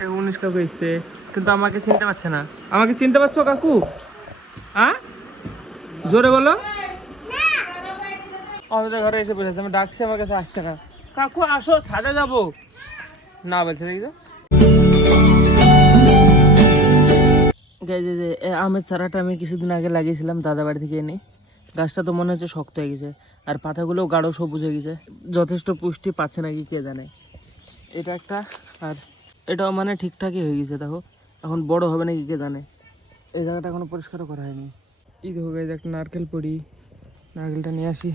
19 কাকু এসছে, কিন্তু আমাকে চিনতে পারছে না। আমাকে চিনতে পারছো কাকু? হ্যাঁ, জোরে বলো। আমাদের ঘরে এসে বসেছে, আমি ডাকছি, আমার কাছে আসতে না। কাকু আসো, ছাদে যাবো না বলছে, দেখি তো। যে আমের চারাটা আমি কিছুদিন আগে লাগিয়েছিলাম দাদা বাড়ি থেকে এনে। গাছটা তো মনে হচ্ছে শক্ত হয়ে গেছে, আর পাতাগুলোও গাঢ় সবুজ হয়ে গেছে। যথেষ্ট পুষ্টি পাচ্ছে নাকি কে জানে। এটা একটা, আর এটাও মানে ঠিকঠাকই হয়ে গেছে। দেখো এখন বড় হবে নাকি কে জানে। এই জায়গাটা এখনো পরিষ্কারও করা হয়নি। এই দেখো গাইজ, একটা নারকেল পড়ি, নারকেলটা নিয়ে আসি।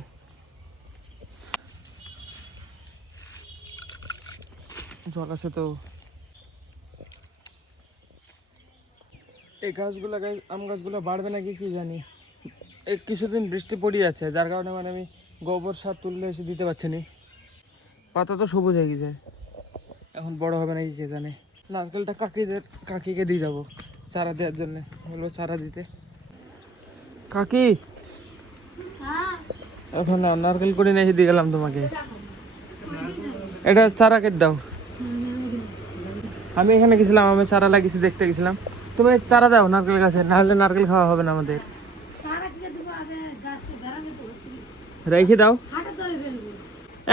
জল আছে তো। এই গাছগুলো গাছ, আম গাছগুলো বাড়বে নাকি কি জানি। এই কিছুদিন বৃষ্টি পড়ে যাচ্ছে, যার কারণে মানে আমি গোবর সার তুললে এসে দিতে পারছি না। পাতা তো সবুজ হয়ে গেছে, এখন বড় হবে নাকি কে জানে। নারকেলটা কাকিকে দিয়ে যাবো চারা দেওয়ার জন্য, হলো চারা দিতে। কাকি, এখন নারকেল করে নিয়ে এসে দিয়ে গেলাম তোমাকে। এটা চারা কেটে দাও। আমি এখানে গেছিলাম, আমি চারা লাগিয়েছি, দেখতে গেছিলাম। তুমি চারা দাও নারকেল গাছে, নাহলে নারকেল খাওয়া হবে না আমাদের। রেখে দাও।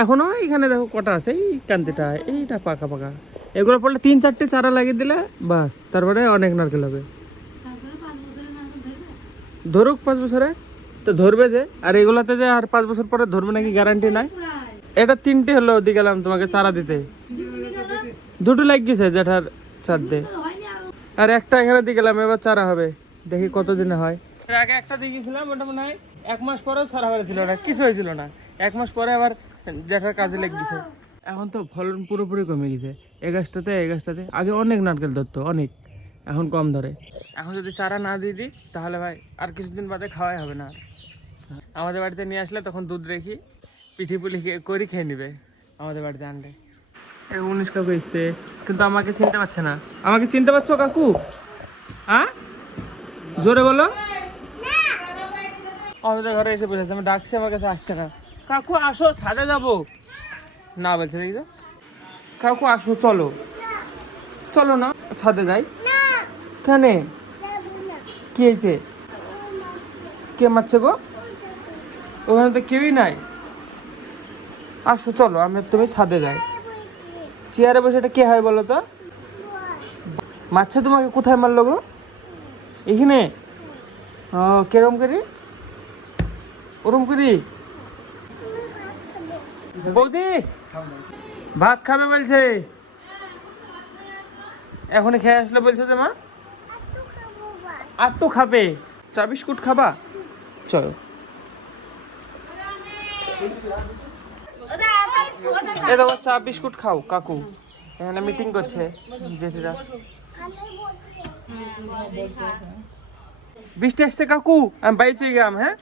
এখনো এখানে দেখো কটা আছে, এই কান্তিটা, এইটা পাকা পাকা। এগুলো পড়লে 3-4টে চারা লাগিয়ে দিলে বাস, তারপরে অনেক নারকেল হবে। ধরুক 5 বছরে তো ধরবে যে, আর এগুলাতে যে আর 5 বছর পরে ধরবে নাকি গ্যারান্টি নাই। এটা 3টে হলো, দিয়ে গেলাম তোমাকে চারা দিতে। 2টো লাগিয়েছে জেঠার চাঁদে, আর একটা এখানে দিয়ে গেলাম, এবার চারা হবে, দেখি কতদিনে হয়। এর আগে একটা দিয়ে গেছিলাম, ওটা মনে হয় 1 মাস পরেও চারা হয়েছিল না, কিছু হয়েছিল না। 1 মাস পরে আবার জেঠার কাজে লেগে গেছে। এখন তো ফলন পুরোপুরি কমে গেছে। এই গাছটাতে আগে অনেক নারকেল ধরতো, অনেক, এখন কম ধরে। এখন যদি চারা না দিয়ে দিই তাহলে ভাই আর কিছুদিন বাদে খাওয়াই হবে না। আমাদের বাড়িতে নিয়ে আসলে তখন দুধ রেখি পিঠি পুলি করে খেয়ে নিবে আমাদের বাড়িতে আনলে। 19 কাকু এসছে, কিন্তু আমাকে চিনতে পারছে না। আমাকে চিনতে পারছো কাকু? হ্যাঁ, জোরে বলো। আমাদের ঘরে এসে বসেছে, আমি ডাকছি, আমার কাছে আসতে না। কাকু আসো, ছাদে যাবো না বলছে, দেখি তো। কাকু আসো, চলো চলো না, ছাদে যাই। কেন, কি হয়েছে? কে মারছে গো? ওখানে তো কেউই নাই। আসো চলো, আমি তুমি ছাদে যাই। চেয়ারে বসে এটা কে হয় বলো তো? মারছে তোমাকে? কোথায় মারলো গো? এখানে? ও, কেরম করি, ওরম করি? বৌদি ভাত খাবে বলছে, এখনই খেয়ে আসলে বলছে যে মা। আর তো খাবে, চা বিস্কুট খাবা, চলো। এ দেখো চা বিস্কুট খাও, কাকু এখানে মিটিং করছে জেঠিরা। বৃষ্টি আসছে কাকু, আমি বাড়ি চলে গেলাম। হ্যাঁ,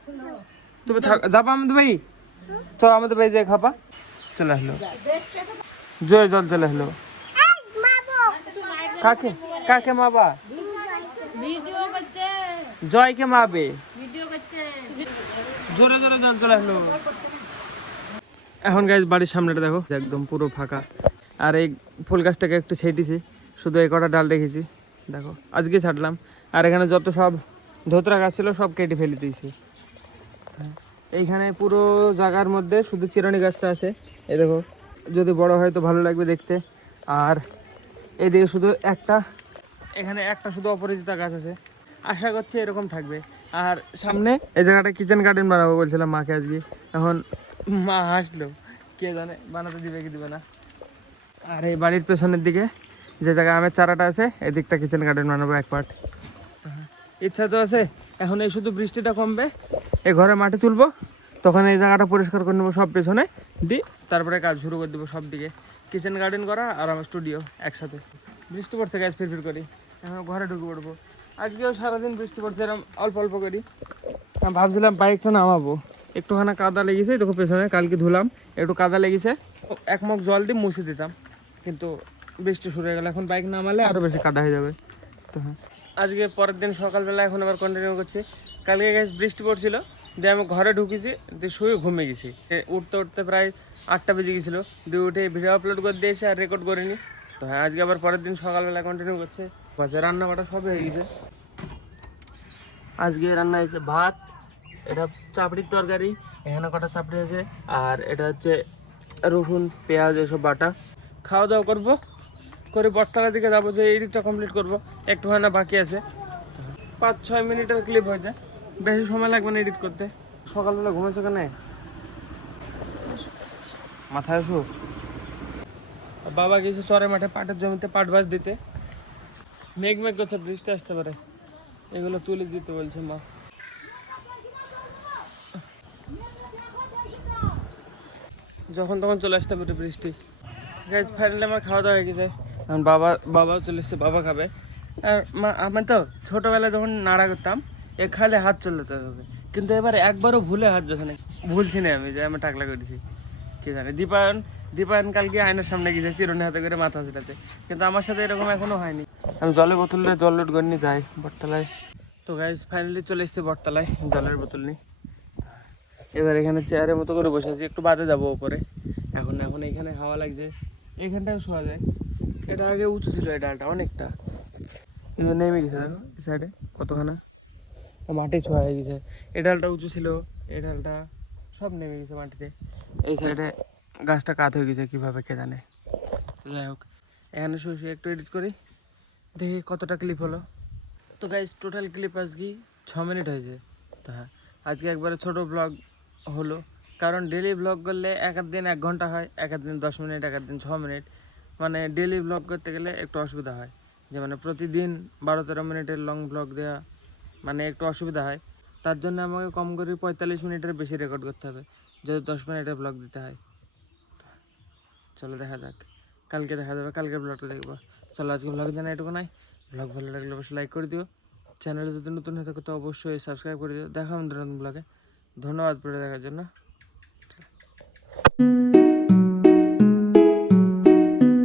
তুমি যাবা আমাদের ভাই? চলো আমাদের ভাই যাই খাবা। চলে আসলো জয়, জল চলে আসলো। কাকে কাকে মাবা? জয়কে মাবে, জোরে জোরে জল চলে আসলো। এখন গাছ বাড়ির সামনেটা দেখো একদম পুরো ফাঁকা, আর এই ফুল গাছটাকে একটু ছেটিছি, শুধু এই কটা ডাল রেখেছি দেখো, আজকে ছাড়লাম। আর এখানে যত সব ধোতরা গাছ ছিল সব কেটে ফেলে দিয়েছি। এইখানে পুরো জায়গার মধ্যে শুধু চিরানি গাছটা আছে, এই দেখো, যদি বড় হয় তো ভালো লাগবে দেখতে। আর এইদিকে শুধু একটা, এখানে একটা শুধু অপরাজিতা গাছ আছে, আশা করছি এরকম থাকবে। আর সামনে এই জায়গাটা কিচেন গার্ডেন বানাবো বলছিলাম মাকে আজকে, এখন মা হাসলো, কে জানে বানাতে দিবে কি দিবে না। আর এই বাড়ির পেছনের দিকে যে জায়গায় আমের চারাটা আছে, এই দিকটা কিচেন গার্ডেন বানাবো এক পার্ট। ইচ্ছা তো আছে, এখন এই শুধু বৃষ্টিটা কমবে, এই ঘরে মাটি তুলবো, তখন এই জায়গাটা পরিষ্কার করে নেবো সব পেছনে দিই, তারপরে কাজ শুরু করে দেবো সব দিকে, কিচেন গার্ডেন করা আর আমার স্টুডিও একসাথে। বৃষ্টি পড়ছে গাছ ফিরফির করি, এখন ঘরে ঢুকে পড়বো। আজকেও সারাদিন বৃষ্টি পড়ছে, এরকম অল্প অল্প করি। আমি ভাবছিলাম বাইকটা নামাবো, একটুখানা কাদা লেগেছে দেখো পেছনে, কালকে ধুলাম, একটু কাদা লেগেছে, এক মগ জল দিয়ে মুছে দিতাম, কিন্তু বৃষ্টি শুরু হয়ে গেল, এখন বাইক নামালে আরও বেশি কাদা হয়ে যাবে। তো হ্যাঁ, আজকে পরের দিন সকালবেলা এখন আবার কন্টিনিউ করছি। কালকে গ্যাস বৃষ্টি পড়ছিল, দিয়ে আমি ঘরে ঢুকেছি, দিয়ে শুয়ে ঘুমিয়ে গেছি। উঠতে উঠতে প্রায় 8টা বেজে গেছিলো, দিয়ে উঠে ভিডিও আপলোড করে দিয়েছি আর রেকর্ড করিনি। তো হ্যাঁ, আজকে আবার পরের দিন সকালবেলা কন্টিনিউ করছে। বাচ্চা রান্না বাটা সব হয়ে গেছে। আজকে রান্না হয়েছে ভাত, এটা চাপড়ির তরকারি, এখানে কটা চাপড়ি আছে, আর এটা হচ্ছে রসুন পেঁয়াজ এসব বাটা। খাওয়া দাওয়া করবো, করে বটতলার দিকে যাবো, যে এডিটটা কমপ্লিট করবো, একটুখানি বাকি আছে। 5-6 মিনিটের ক্লিপ হয়ে যায়, বেশি সময় লাগবে না এডিট করতে। সকালবেলা ঘুমেছো কেন? মাথায় আসো। বাবা গেছে চরে মাঠে পাটের জমিতে পাট বাস দিতে। মেঘ মেঘ করছে, বৃষ্টি আসতে পারে, এগুলো তুলে দিতে বলছে মা। যখন তখন চলে আসতে পারে বৃষ্টি। গাইজ ফাইনালি আমার খাওয়া দাওয়া হয়ে গেছে। এখন বাবাও চলে এসছে, বাবা খাবে। আর মা, আমি তো ছোটোবেলায় যখন নাড়া করতাম, এ খালে হাত চলাতে হবে, কিন্তু এবার একবারও ভুলে হাত যখন ভুলছি না আমি, যে আমি টাকলা করেছি। কে জানে, দীপায়ন কালকে আয়নার সামনে গেছে চিরুনি হাতে করে মাথা ছিটাতে, কিন্তু আমার সাথে এরকম এখনো হয়নি। আমি জলের বোতল নিয়ে জল লোড করে নিয়ে যাই বটতলায়। তো গাইজ ফাইনালি চলে এসছে বটতলায়, জলের বোতল নিয়ে। এবার এখানে চেয়ারের মতো করে বসে আছি, একটু বাদে যাবো ওপরে। এখন এখানে হাওয়া লাগছে, এইখানটাও শোয়া যায়। এটা আগে উঁচু ছিল, এই ডালটা অনেকটা, কিন্তু নেমে গেছে দেখো এই সাইডে কতখানা মাটি ছোঁয়া হয়ে গেছে। এই ডালটা উঁচু ছিল, এই ডালটা সব নেমে গেছে মাটিতে। এই সাইডে গাছটা কাত হয়ে গেছে কীভাবে কে জানে। যাই হোক, এখানে শুয়ে একটু এডিট করি, দেখি কতটা ক্লিপ হলো। তো গাইজ টোটাল ক্লিপ আজকে 6 মিনিট হয়েছে। তো হ্যাঁ, আজকে একবারে ছোট ব্লগ হলো, কারণ ডেলি ব্লগ করলে এক দিন 1 ঘন্টা হয়, এক দিন 10 মিনিট, এক দিন 6 মিনিট। মানে ডেলি ব্লগ করতে গেলে একটু অসুবিধা হয়, যে মানে প্রতিদিন 12-13 মিনিটের লং ব্লগ দেওয়া মানে একটু অসুবিধা হয়। তার জন্য আমাকে কম করে 45 মিনিটের বেশি রেকর্ড করতে হবে, যদি 10 মিনিটের ব্লগ দিতে হয়। চলো দেখা যাক, কালকে দেখা যাবে, কালকের ব্লগটা দেখবো। চলো আজকে ব্লগ জানা এটুকু নাই। ব্লগ ভালো লাগলে অবশ্যই লাইক করে দিও, চ্যানেলে যদি নতুন হয়ে থাকে তো অবশ্যই সাবস্ক্রাইব করে দিও। দেখা আমাদের নতুন ব্লগে। ধন্যবাদ পড়ে দেখার জন্য।